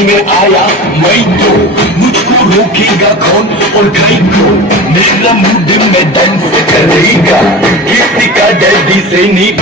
में आया मैं तो मुझको रोकेगा कौन और कहीं को मेरा मूड में डांस करेगा किसी का डैडी से नहीं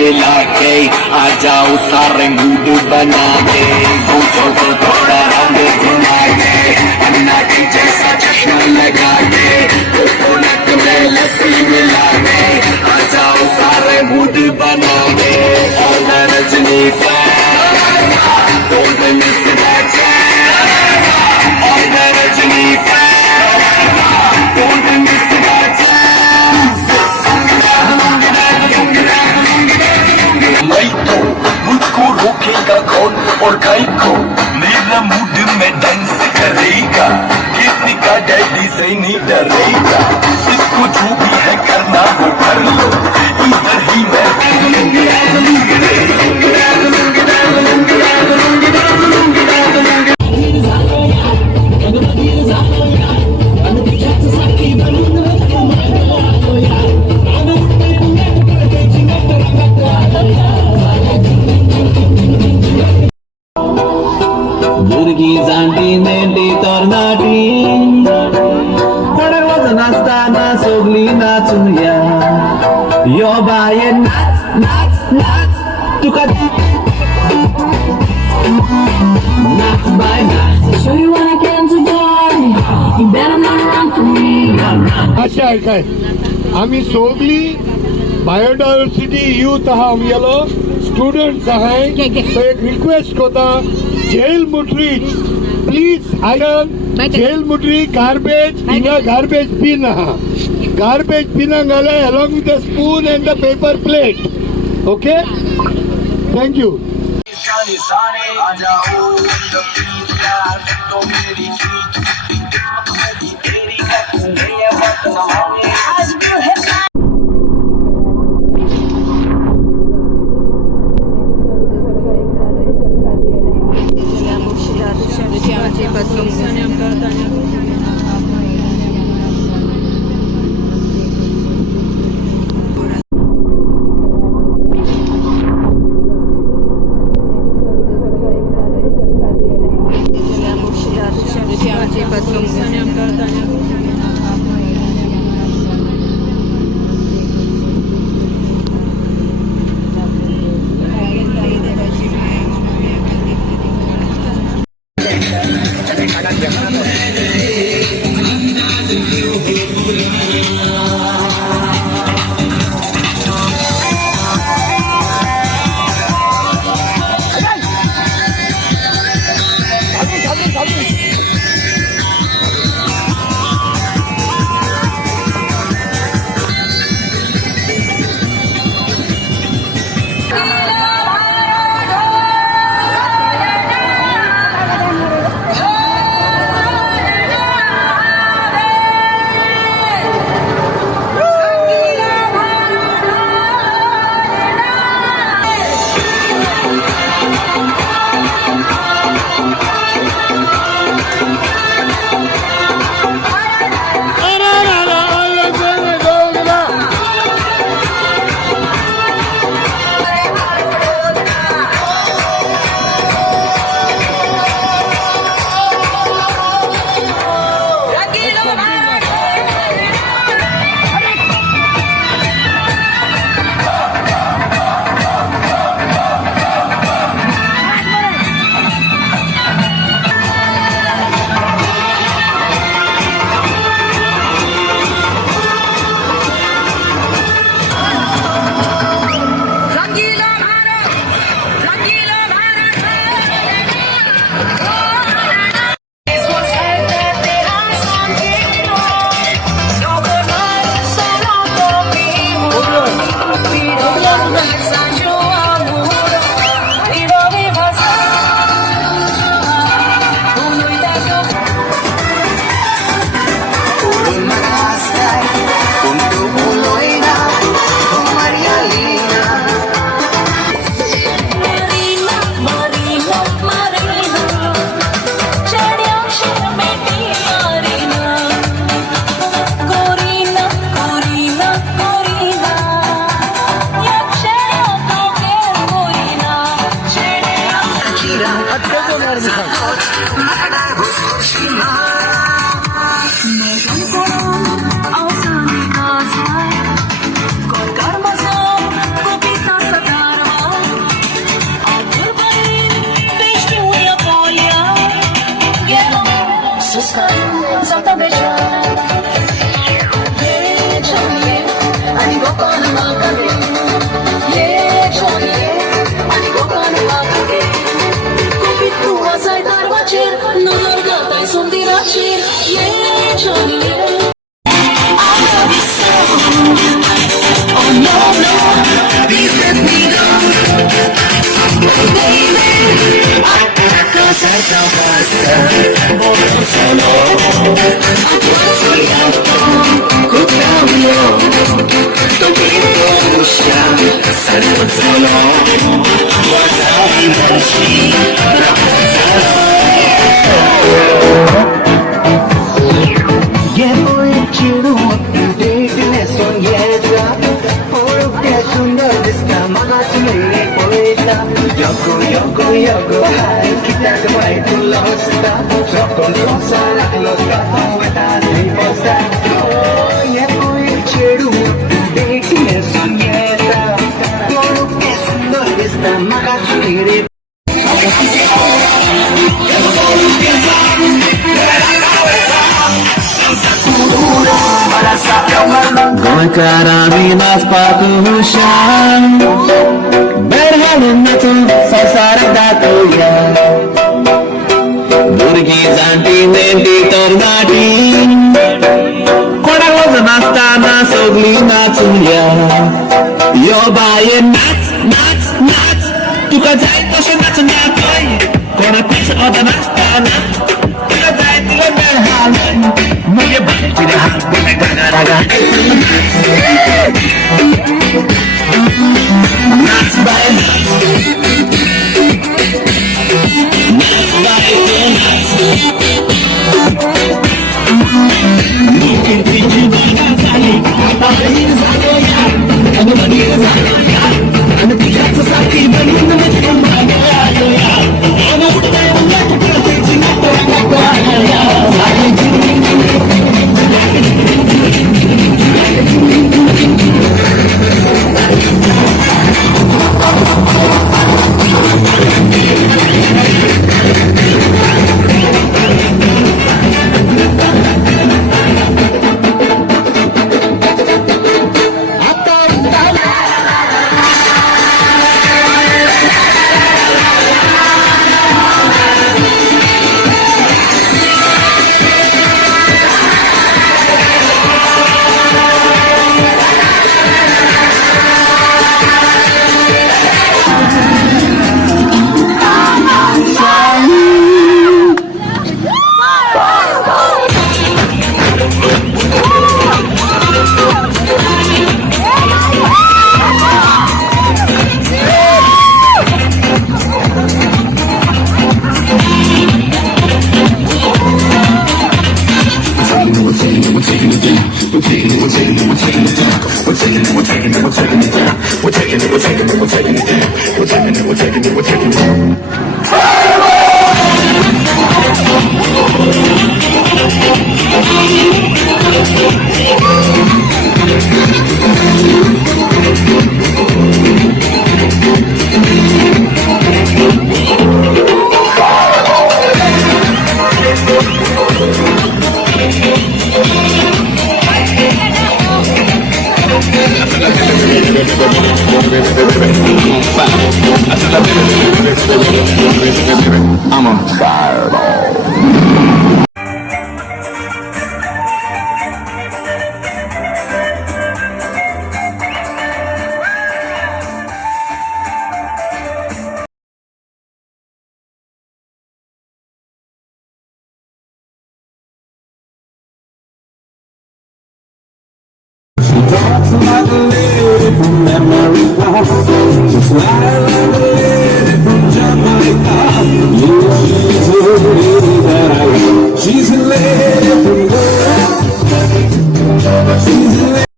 मिला के आ जाओ सारे मूड बना के पूछो तो थोड़ा रंग घुमा के अन्ना की जैसा चश्मा लगा के कोकोनट में लस्सी मिला के आ जाओ सारे मूड बना के और रजनी कौन और कहीं को मेरा मूड में डांस करेगा किसी का डैडी से नहीं डरेगा इसको जो भी है करना वो कर लो इधर ही मैं Burgi zanti nenti tornati Thode wazan astana sogli natsuya You're buying nuts Tuka Nuts by nuts Sure you wanna get into boy You better not run from me अच्छा काय आम्ही सोगली बायोडायव्हर्सिटी यूथ आहा आमगेलो स्टुडंट्स आहाय तो एक request कोता जेल मुट्री प्लीज आयरन जेल मुट्री गार्बेज bin garbage bin along with the spoon and the paper plate okay thank you Karaminas patushan berhalin na to संसारात दाखवूया मुलगी जाणटी नेमटी तरणाटी कोणाक वचन नाचताना सगळी नाचूया यो बाये नाच नाच नाच तुका जाय तशें नाचूया पळय कोणा पेक्षा वचन नाचताना तुका जाय तितलें मेळ हाल मगे बायेचेर हात बोले रागा रागा नाच बाय नाच नाच बाय नाच मुलगी बागा झाली आता बहीण झालो यार आणि बहीण झालो यार आणि तुझ्याच साथी बनून मी मागे आलो यार आणि उठते उलट प्रत्येची नको I'm on fire. Talks like a lady from America, just like a lady from Jamaica. Yeah, she's a lady that I like. She's a lady from where? She's a lady.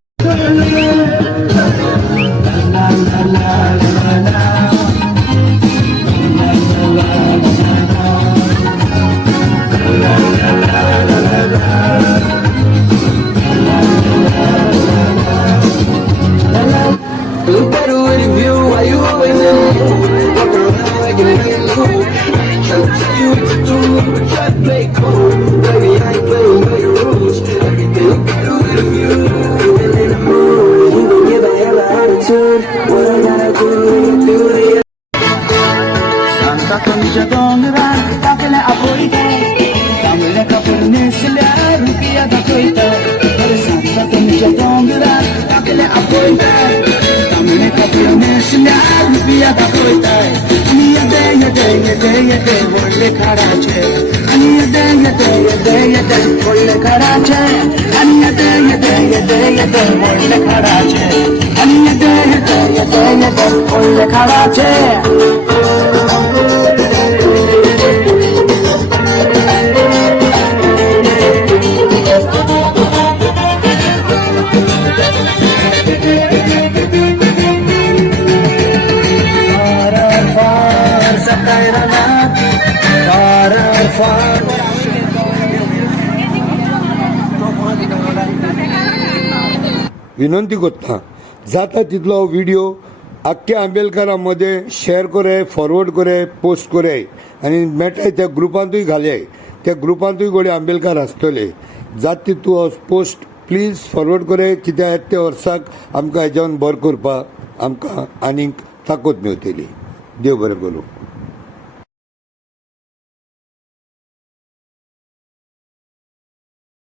Look better with a view, why you always in the walk around like you ain't cool. Trying to tell you what to do, but try to play cool. Baby, I ain't playing by your rules. Everything look better with a view, feeling in the mood. You don't give a hell of attitude. What I gotta do to do the Santa Concha Dongra, Takele Apoite, Tamile Kapunisila, Rukia da Coita. Santa Concha Dongra, Takele Apoite, Tamile Kapunisila, Rukia da Coita. Aniya day, Wolle Karache. Aniya day, Wolle Karache. Aniya day, Wolle Karache. Aniya day, Wolle Karache. विनंती करता जाता तितलो video आख्ख्या आंबेलकारांमध्ये share करे, forward करे, post करे आणि मेळटाय त्या ग्रुपांतूय घाले. त्या ग्रुपांतूय गोडे आंबेलकार आसतले. जाता तितू पोस्ट प्लीज फॉरवर्ड करे, कित्याक त्या वर्साक आमकां हेज्यावन बर करपाक आमकां आनीक ताकद मेळटली. देव बरें करूं.